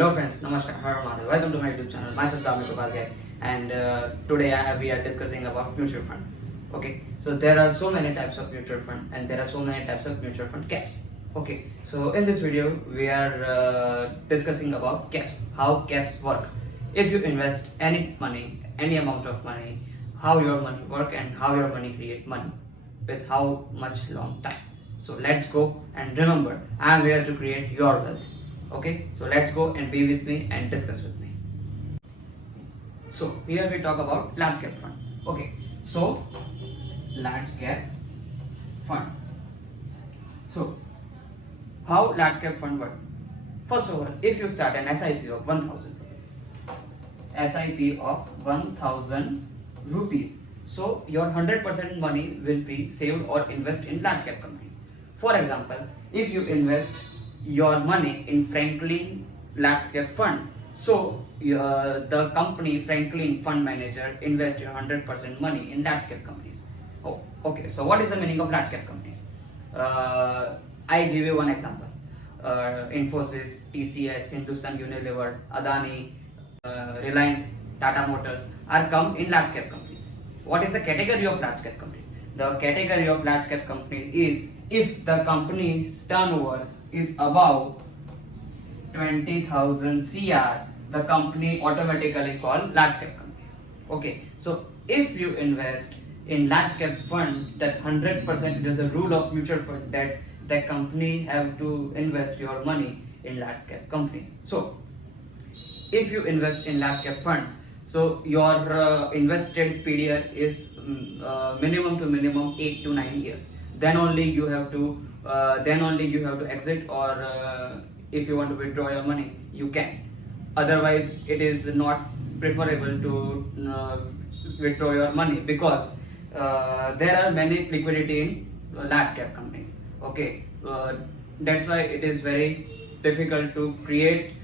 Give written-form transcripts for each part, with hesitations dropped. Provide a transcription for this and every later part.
Hello friends, Namaskar, Har Mahadev. Welcome to my YouTube channel. Myself Dami Upadhyay, and today we are discussing about mutual fund. Okay, so there are so many types of mutual fund, and there are so many types of mutual fund caps. Okay, so in this video we are discussing about caps, how caps work. If you invest any money, any amount of money, how your money work and how your money create money with how much long time. So let's go, and remember, I am here to create your wealth. Okay, so let's go and be with me and discuss with me. So here we talk about large cap fund. Okay, so large cap fund. So how large cap fund work? First of all, if you start an SIP of 1000 rupees, SIP of 1000 rupees, so your 100% money will be saved or invest in large cap companies. For example, if you invest your money in Franklin large cap fund, so the company Franklin fund manager invest your 100% money in large cap companies. Oh, okay. So what is the meaning of large cap companies? I give you one example. Infosys, TCS, Hindustan Unilever, Adani, Reliance, Tata Motors are come in large cap companies. What is the category of large cap companies? The category of large cap company is if the company's turnover is above 20,000 CR, the company automatically called large cap companies. Okay, so if you invest in large cap fund, that 100%, it is a rule of mutual fund that the company have to invest your money in large cap companies. So if you invest in large cap fund, so your invested period is minimum to minimum 8 to 9 years. Then only you have to exit, or if you want to withdraw your money, you can. Otherwise it is not preferable to withdraw your money, because there are many liquidity in large cap companies. Okay, that's why it is very difficult to create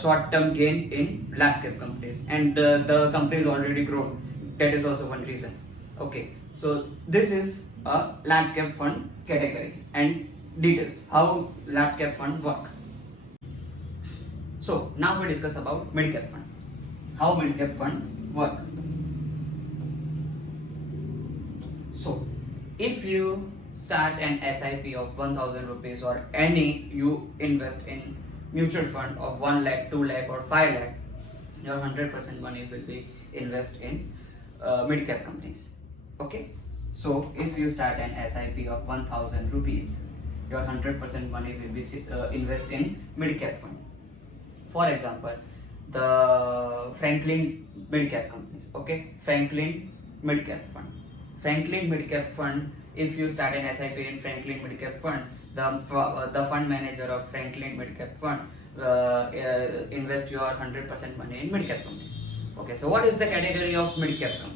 short term gain in large cap companies, and the company is already grown. That is also one reason. Okay, so this is a large cap fund category and details how large cap fund work. So now we discuss about mid cap fund, how mid cap fund work. So if you start an SIP of 1000 rupees, or any you invest in mutual fund of 1 lakh, 2 lakh or 5 lakh, your 100% money will be invest in mid cap companies. Okay, so if you start an SIP of 1000 rupees, your 100% money will be invest in mid cap fund. For example, the Franklin mid cap companies. Okay, Franklin mid cap fund. Franklin mid cap fund, if you start an SIP in Franklin mid cap fund, the fund manager of Franklin mid cap fund invest your 100% money in mid cap companies. Okay, so what is the category of mid cap companies?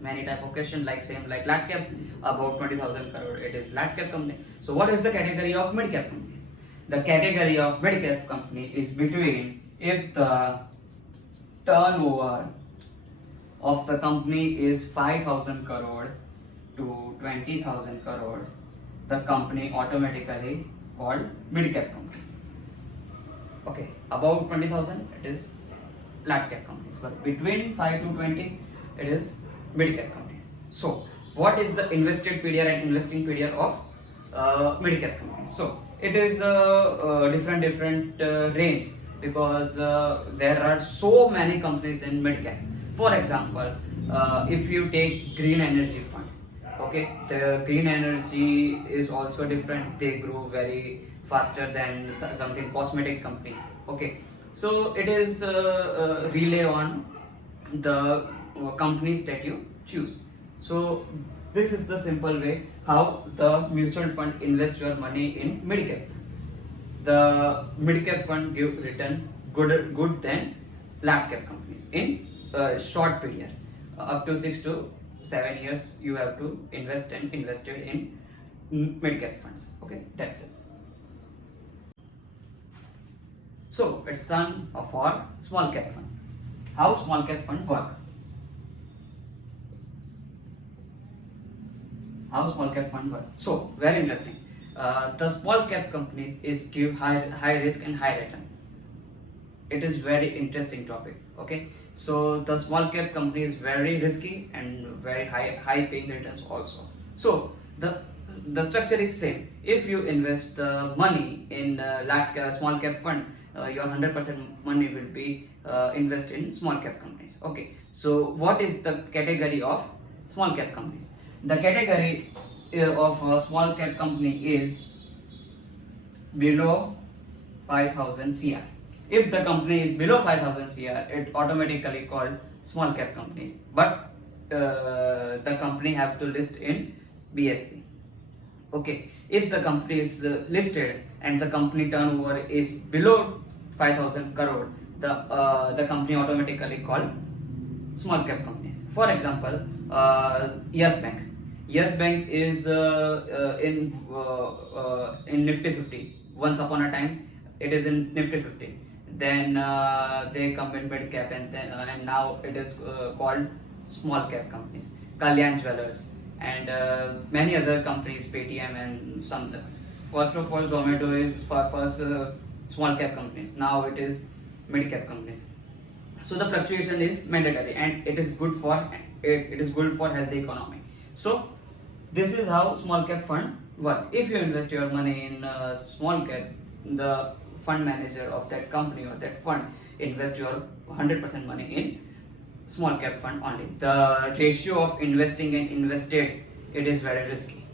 Many type of question, like same like large cap, about 20,000 crore, it is large cap company. So what is the category of mid cap companies? The category of mid cap company is between, if the turnover of the company is 5,000 crore to 20,000 crore, the company automatically called mid cap companies. Okay, about 20,000 it is large cap companies, but between 5 to 20 it is mid cap companies. So what is the invested period and investing period of mid cap companies? So it is different range, because there are so many companies in mid cap. For example, if you take green energy fund, okay, the green energy is also different. They grow very faster than something cosmetic companies. Okay, so it is relay on the companies that you choose. So this is the simple way how the mutual fund invest your money in mid cap fund. The mid cap fund give return good than large cap companies in short period, up to 6 to 7 years you have to invested in mid cap funds. Okay, that's it. So it's done for small cap fund. How small cap fund work? How small cap fund work? So very interesting. The small cap companies is give high risk and high return. it is very interesting topic. Okay, so the small cap company is very risky and very high paying returns also. So the structure is same. If you invest the money in small cap fund, your 100% money will be invested in small cap companies. Okay, so what is the category of small cap companies? The category of a small cap company is below 5000 CR. If the company is below 5000 CR, it automatically called small cap companies. But the company have to list in BSE. Okay, if the company is listed and the company turnover is below 5000 crore, the company automatically called small cap companies. For example, Yes Bank. Yes Bank is in Nifty 50. Once upon a time, it is in Nifty 50. Then they come in mid cap, and now it is called small cap companies. Kalyan Jewelers and many other companies, Paytm and some. First of all, Zomato is first small cap companies. Now it is mid cap companies. So the fluctuation is mandatory, and it is good for healthy economy. So this is how small cap fund work. If you invest your money in small cap, the fund manager of that company or that fund invest your 100% money in small cap fund only. The ratio of investing and invested, it is very risky.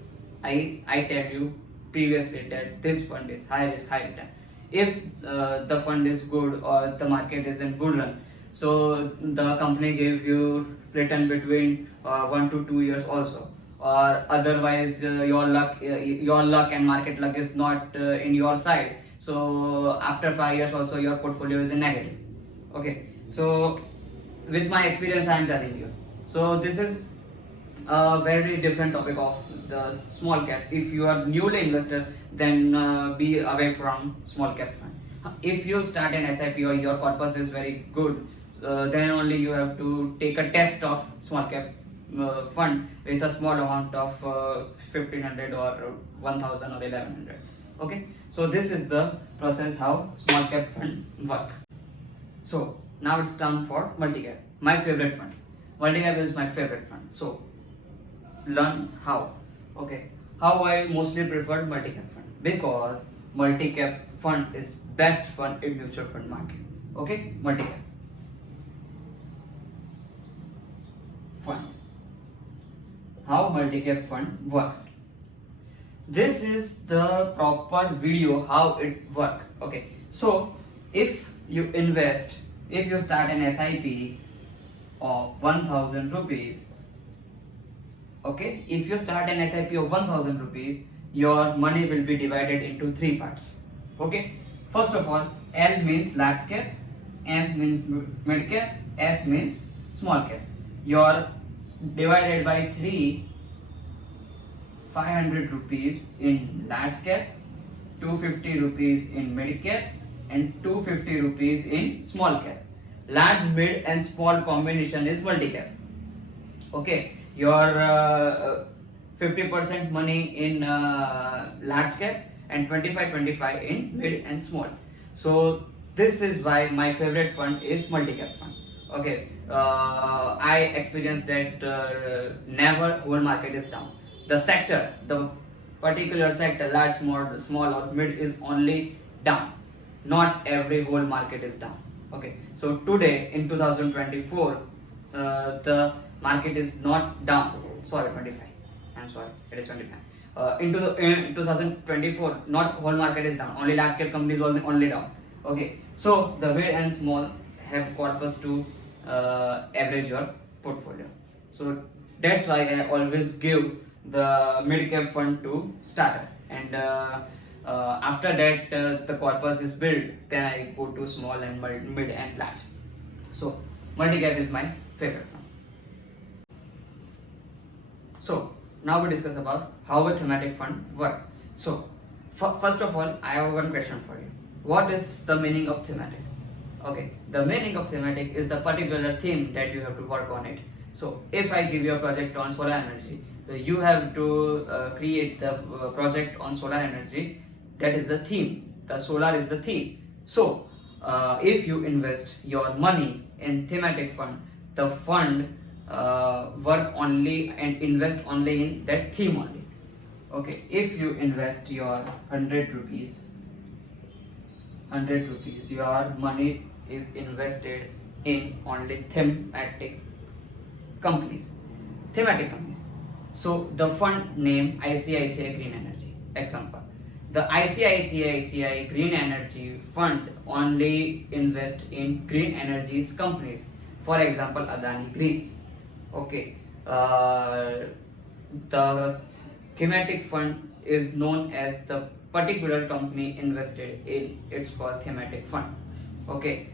I tell you previously that this fund is high risk, high return. If the fund is good or the market is in good run, so the company give you return between 1 to 2 years also. Or otherwise your luck and market luck is not in your side, so after 5 years also your portfolio is in negative. Okay, so with my experience I am telling you. So this is a very different topic of the small cap. If you are newly investor, then be away from small cap fund. If you start an SIP or your corpus is very good, then only you have to take a test of small cap fund with a small amount of 1500 or 1000 or 1100. Okay, so this is the process how small cap fund work. So now it's time for multi-cap, my favorite fund. Multi-cap is my favorite fund. So learn how. Okay, how I mostly prefer multi-cap fund, because multi-cap fund is best fund in mutual fund market. Okay, multi-cap fund. How multi-cap fund work. This is the proper video how it work. Okay, so if you start an SIP of 1000 rupees, okay, if you start an SIP of 1000 rupees, your money will be divided into 3 parts. Okay, first of all, L means large cap, M means mid cap, S means small cap. Your divided by 3, 500 rupees in large cap, 250 rupees in mid cap, and 250 rupees in small cap. Large, mid and small combination is multi cap. Okay, your 50% money in large cap and 25 in mid and small. So this is why my favorite fund is multi cap fund. Okay, I experienced that never whole market is down. The particular sector, large, small or mid, is only down. Not every whole market is down. Okay, so today in 2024, the market is not down. Sorry, 25. I'm sorry, it is 25. In 2024, not whole market is down. Only large cap companies only down. Okay, so the mid and small have corpus to average your portfolio. So that's why I always give the mid cap fund to starter, and after that the corpus is built, then I go to small and mid and large. So multi cap is my favorite fund. So now we discuss about how a thematic fund work. So first of all, I have one question for you. What is the meaning of thematic? Okay, the meaning of thematic is the particular theme that you have to work on it. So if I give you a project on solar energy, so you have to create the project on solar energy. That is the theme. The solar is the theme. So if you invest your money in thematic fund, the fund work only and invest only in that theme only. Okay, if you invest your 100 rupees, your money is invested in only companies, thematic companies. So the fund name ICICI Green Energy. Example, the ICICI Green Energy Fund only invest in green energies companies. For example, Adani Greens. Okay, the thematic fund is known as the particular company invested in. It's called thematic fund. Okay,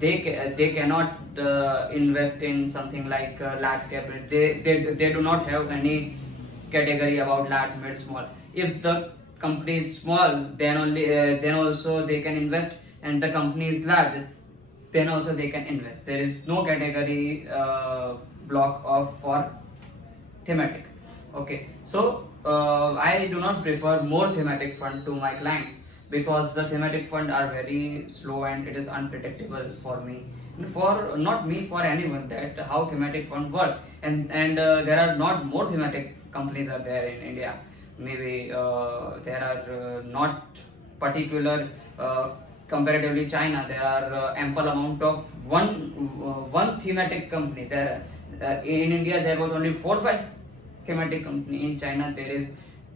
they cannot invest in something like large cap. They do not have any category about large, mid, small. If the company is small, then also they can invest, and the company is large, then also they can invest. There is no category block of for thematic. Okay, so I do not prefer more thematic fund to my clients, because the thematic fund are very slow and it is unpredictable for me, for not me, for anyone, that how thematic fund work. And there are not more thematic companies are there in India. Maybe there are not particular comparatively China, there are ample amount of one thematic company there. In India there was only 4 5 thematic company. In China there is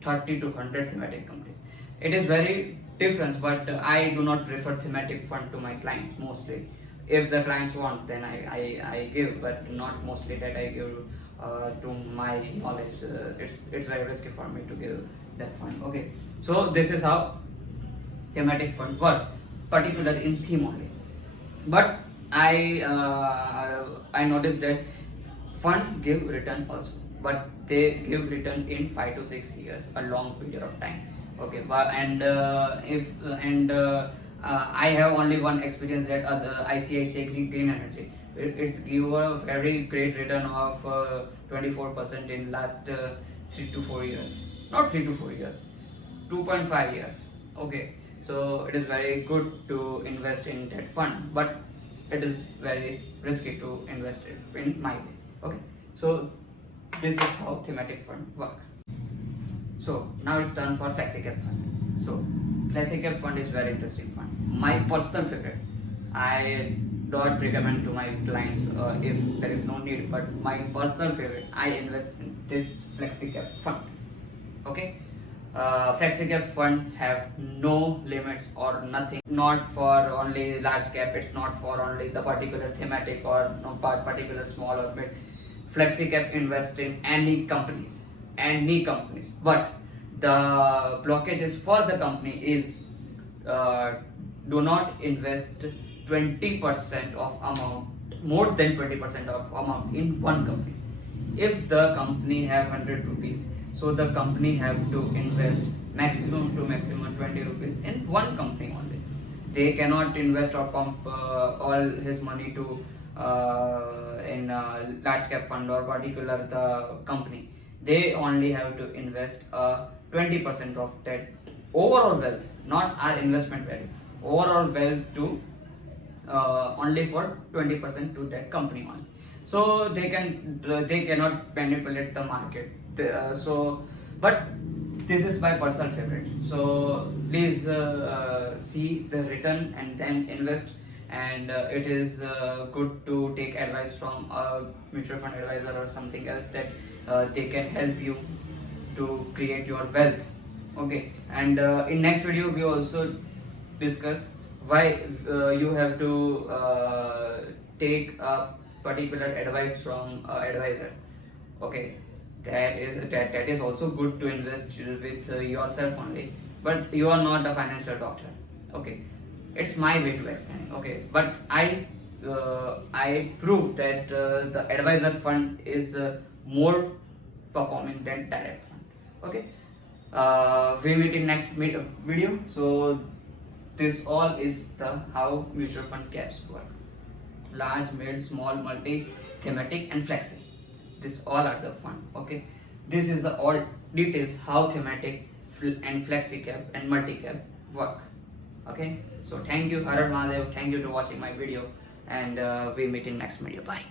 30 to 100 thematic companies. It is very different, but I do not prefer thematic fund to my clients mostly. If the clients want, then I give, but not mostly that I give to my knowledge. It's very risky for me to give that fund. Okay, so this is how thematic fund work, particular in theme only. But I noticed that fund give return also, but they give return in 5 to 6 years, a long period of time. Okay, but and if and I have only one experience, that the ICICI Green Energy. It's give a very great return of 24% in last 3 to 4 years. Not 3 to 4 years, 2.5 years. Okay, so it is very good to invest in that fund, but it is very risky to invest it in my way. Okay, so this is how thematic fund work. So now it's done for FlexiCap fund. So FlexiCap fund is very interesting fund. My personal favorite. I don't recommend to my clients if there is no need, but my personal favorite. I invest in this FlexiCap fund. Okay, FlexiCap fund have no limits or nothing. Not for only large cap. It's not for only the particular thematic or no particular small or mid. FlexiCap invest in any companies, but the blockage is for the company is do not invest 20% of amount, more than 20% of amount in one company. If the company have 100 rupees, so the company have to invest maximum to maximum 20 rupees in one company only. They cannot invest or pump all his money to in large cap fund or particular the company. They only have to invest 20% of that overall wealth, not our investment value, overall wealth to only for 20% to that company only. So they cannot manipulate the market. So but this is my personal favorite. So please see the return and then invest. And it is good to take advice from a mutual fund advisor or something else, that they can help you to create your wealth. Okay, and in next video we also discuss why you have to take a particular advice from advisor. Okay, that is also good to invest with yourself only, but you are not a financial doctor. Okay, it's my way to explain. Okay, but I prove that the advisor fund is more performing than direct fund. Okay, we meet in next video. So this all is the how mutual fund caps work: large, mid, small, multi, thematic, and flexi. This all are the fund. Okay, this is the all details how thematic and flexi cap and multi cap work. Okay, so thank you, Harar Mahadev. Thank you to watching my video, and we meet in next video. Bye.